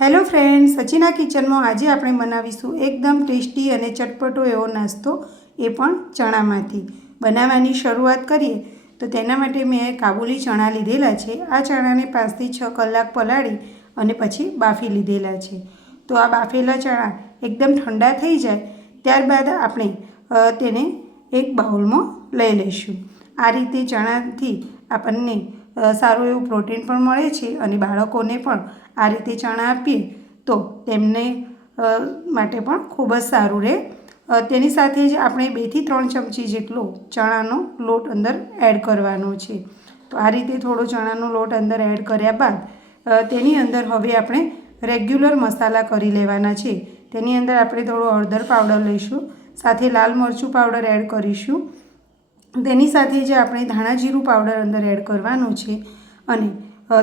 Hello friend સચિના કિચનમાં આજે આપણે બનાવીશું એકદમ ટેસ્ટી અને ચટપટો એવો નાસ્તો, એ પણ ચણામાંથી. બનાવવાની શરૂઆત કરીએ, તો તેના માટે મેં કાબુલી ચણા લીધેલા છે. આ ચણાને પાંચથી છ કલાક પલાળી અને પછી બાફી લીધેલા છે. તો આ બાફેલા ચણા એકદમ ઠંડા થઈ જાય, ત્યારબાદ આપણે તેને એક બાઉલમાં લઈ લઈશું. આ રીતે ચણાથી આપણને સારું એવું પ્રોટીન પણ મળે છે અને બાળકોને પણ આ રીતે ચણા આપીએ તો તેમને માટે પણ ખૂબ જ સારું રહે. તેની સાથે જ આપણે બેથી ત્રણ ચમચી જેટલો ચણાનો લોટ અંદર એડ કરવાનો છે. તો આ રીતે થોડો ચણાનો લોટ અંદર એડ કર્યા બાદ તેની અંદર હવે આપણે રેગ્યુલર મસાલા કરી લેવાના છે. તેની અંદર આપણે થોડો હળદર પાવડર લઈશું, સાથે લાલ મરચું પાવડર એડ કરીશું. તેની સાથે જ આપણે ધાણા જીરું પાવડર અંદર એડ કરવાનું છે અને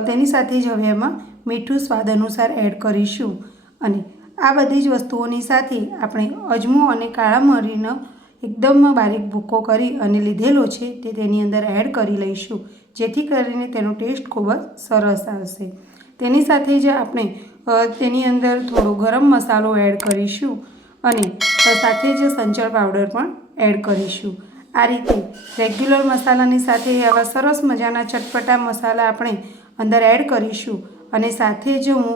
તેની સાથે જ હવે એમાં મીઠું સ્વાદ અનુસાર એડ કરીશું. અને આ બધી જ વસ્તુઓની સાથે આપણે અજમો અને કાળા મરીનો એકદમ બારીક ભૂકો કરી અને લીધેલો છે તે તેની અંદર એડ કરી લઈશું, જેથી કરીને તેનો ટેસ્ટ ખૂબ જ સરસ આવશે. તેની સાથે જ આપણે તેની અંદર થોડો ગરમ મસાલો એડ કરીશું અને સાથે જ સંચળ પાવડર પણ એડ કરીશું. આ રીતે રેગ્યુલર મસાલાની સાથે આવા સરસ મજાના ચટપટા મસાલા આપણે અંદર એડ કરીશું અને સાથે જ હું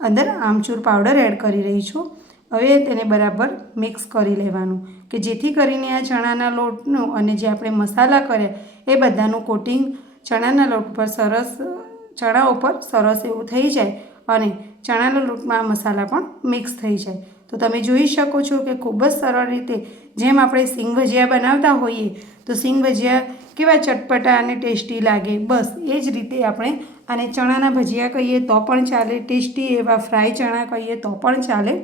અંદર આમચૂર પાવડર એડ કરી રહી છું. હવે તેને બરાબર મિક્સ કરી લેવાનું કે જેથી કરીને આ ચણાના લોટનું અને જે આપણે મસાલા કર્યા એ બધાનું કોટિંગ ચણાના લોટ પર સરસ, ચણા ઉપર સરસ એવું થઈ જાય અને ચણાના લોટમાં મસાલા પણ મિક્સ થઈ જાય. તો તમે જોઈ શકો છો કે ખૂબ જ સરળ રીતે જેમ આપણે સિંગ ભજીયા બનાવતા હોઈએ, તો સિંગ ભજીયા કેવા ચટપટા અને ટેસ્ટી લાગે. બસ, એ જ રીતે આપણે આને ચણાના ભજીયા કહીએ તો પણ ચાલે, ટેસ્ટી એવા ફ્રાય ચણા કહીએ તો પણ ચાલે.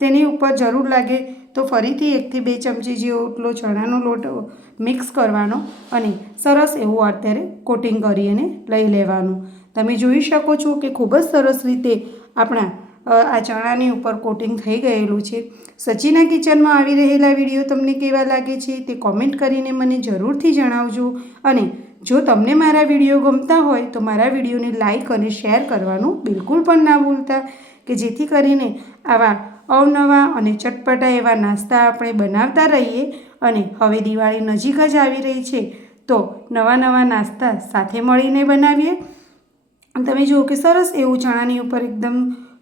તેની ઉપર જરૂર લાગે તો ફરીથી એકથી બે ચમચી જેવો એટલો ચણાનો લોટ મિક્સ કરવાનો અને સરસ એવું અત્યારે કોટિંગ કરી અને લઈ લેવાનું. તમે જોઈ શકો છો કે ખૂબ જ સરસ રીતે આપણા આ ચણાની ઉપર કોટિંગ થઈ ગયેલું છે. સચીના કિચનમાં આવી રહેલા વીડિયો તમને કેવા લાગે છે તે કોમેન્ટ કરીને મને જરૂરથી જણાવજો અને જો તમને મારા વીડિયો ગમતા હોય તો મારા વિડીયોને લાઇક અને શેર કરવાનું બિલકુલ પણ ના ભૂલતા, કે જેથી કરીને આવા અવનવા અને ચટપટા એવા નાસ્તા આપણે બનાવતા રહીએ અને હવે દિવાળી નજીક જ આવી રહી છે, તો નવા નવા નાસ્તા સાથે મળીને બનાવીએ. તમે જુઓ કે સરસ એવું ચણાની ઉપર એકદમ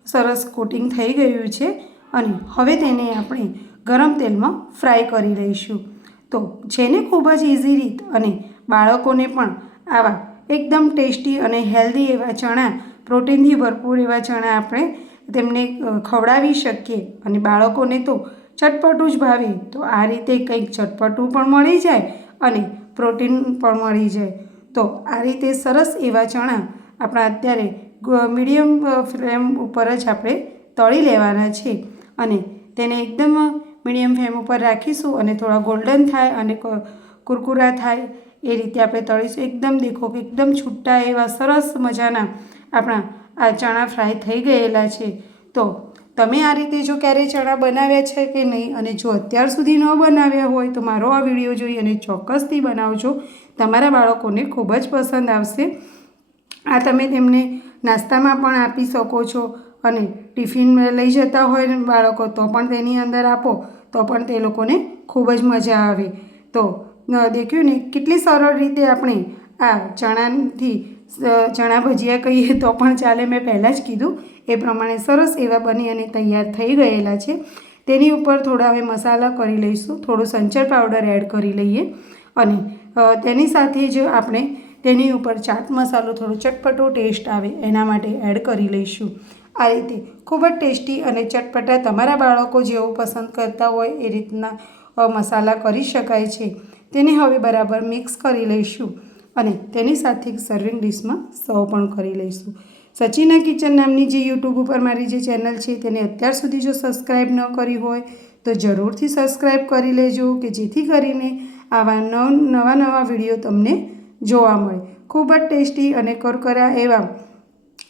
સરસ કોટિંગ થઈ ગયું છે અને હવે તેને આપણે ગરમ તેલમાં ફ્રાય કરી લઈશું. તો જેને ખૂબ જ ઇઝી રીત અને બાળકોને પણ આવા એકદમ ટેસ્ટી અને હેલ્ધી એવા ચણા, પ્રોટીનથી ભરપૂર એવા ચણા આપણે તેમને ખવડાવી શકીએ અને બાળકોને તો ચટપટું જ ભાવે, તો આ રીતે કંઈક ચટપટું પણ મળી જાય અને પ્રોટીન પણ મળી જાય. તો આ રીતે સરસ એવા ચણા આપણા અત્યારે મીડિયમ ફ્લેમ ઉપર જ આપણે તળી લેવાના છે અને તેને એકદમ મીડિયમ ફ્લેમ ઉપર રાખીશું અને થોડા ગોલ્ડન થાય અને કુરકુરા થાય એ રીતે આપણે તળીશું. એકદમ દેખો કે એકદમ છૂટા એવા સરસ મજાના આપણા આ ચણા ફ્રાય થઈ ગયેલા છે. તો તમે આ રીતે જો ક્યારેય ચણા બનાવ્યા છે કે નહીં અને જો અત્યાર સુધી ન બનાવ્યા હોય તો મારો આ વીડિયો જોઈ અને ચોક્કસથી બનાવજો. તમારા બાળકોને ખૂબ જ પસંદ આવશે. આ તમે તેમને નાસ્તામાં પણ આપી શકો છો અને ટિફિન લઈ જતા હોય બાળકો તો પણ તેની અંદર આપો, તો પણ તે લોકોને ખૂબ જ મજા આવે. તો દેખ્યું ને? કેટલી સરળ રીતે આપણે આ ચણાથી ચણા ભજીયા કહીએ તો પણ ચાલે. મેં પહેલાં જ કીધું, એ પ્રમાણે સરસ એવા બની અને તૈયાર થઈ ગયેલા છે. તેની ઉપર થોડા હવે મસાલા કરી લઈશું, થોડું સંચર પાવડર એડ કરી લઈએ અને તેની સાથે જ આપણે તેની ઉપર ચાટ મસાલો થોડો ચટપટો ટેસ્ટ આવે, એના માટે એડ કરી લઈશું. આ રીતે ખૂબ જ ટેસ્ટી અને ચટપટા તમારા બાળકો જેવું પસંદ કરતા હોય એ રીતના મસાલા કરી શકાય છે. તેને હવે બરાબર મિક્સ કરી લઈશું અને તેની સાથે સર્વિંગ ડિશમાં સર્વ પણ કરી લઈશું. સચિના કિચન નામની જે યુટ્યુબ ઉપર મારી જે ચેનલ છે તેને અત્યાર સુધી જો સબસ્ક્રાઈબ ન કરી હોય, તો જરૂરથી સબસ્ક્રાઈબ કરી લેજો કે જેથી કરીને આવા નવ નવા નવા વીડિયો તમને જોવા મળે. ખૂબ જ ટેસ્ટી અને કરકરા એવા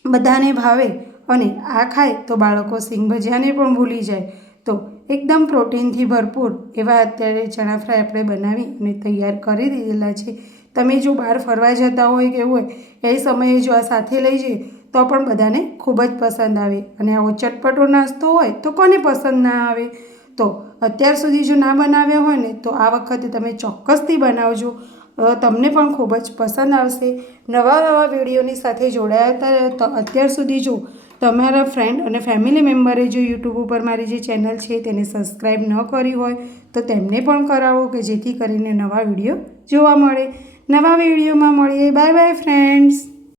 બધાને ભાવે અને આ ખાય તો બાળકો સિંગ ભજીયાને પણ ભૂલી જાય. તો એકદમ પ્રોટીનથી ભરપૂર એવા અત્યારે ચણા ફ્રાય આપણે બનાવી અને તૈયાર કરી દીધેલા છે. તમે જો બહાર ફરવા જતા હોય કે હોય, એ સમયે જો આ સાથે લઈ જઈએ, તો પણ બધાને ખૂબ જ પસંદ આવે. અને આવો ચટપટો નાસ્તો હોય તો કોને પસંદ ના આવે? તો અત્યાર સુધી જો ના બનાવ્યા હોય ને, તો આ વખતે તમે ચોક્કસથી બનાવજો. તમને પણ ખૂબ જ પસંદ આવશે. નવા નવા વિડીયોની સાથે જોડાયા હતા અત્યાર સુધી જો તમારા ફ્રેન્ડ અને ફેમિલી મેમ્બરે જો યુટ્યુબ ઉપર મારી જે ચેનલ છે તેને સબસ્ક્રાઈબ ન કરી હોય, તો તેમને પણ કરાવો કે જેથી કરીને નવા વીડિયો જોવા મળે. નવા વિડીયોમાં મળીએ. Bye bye friends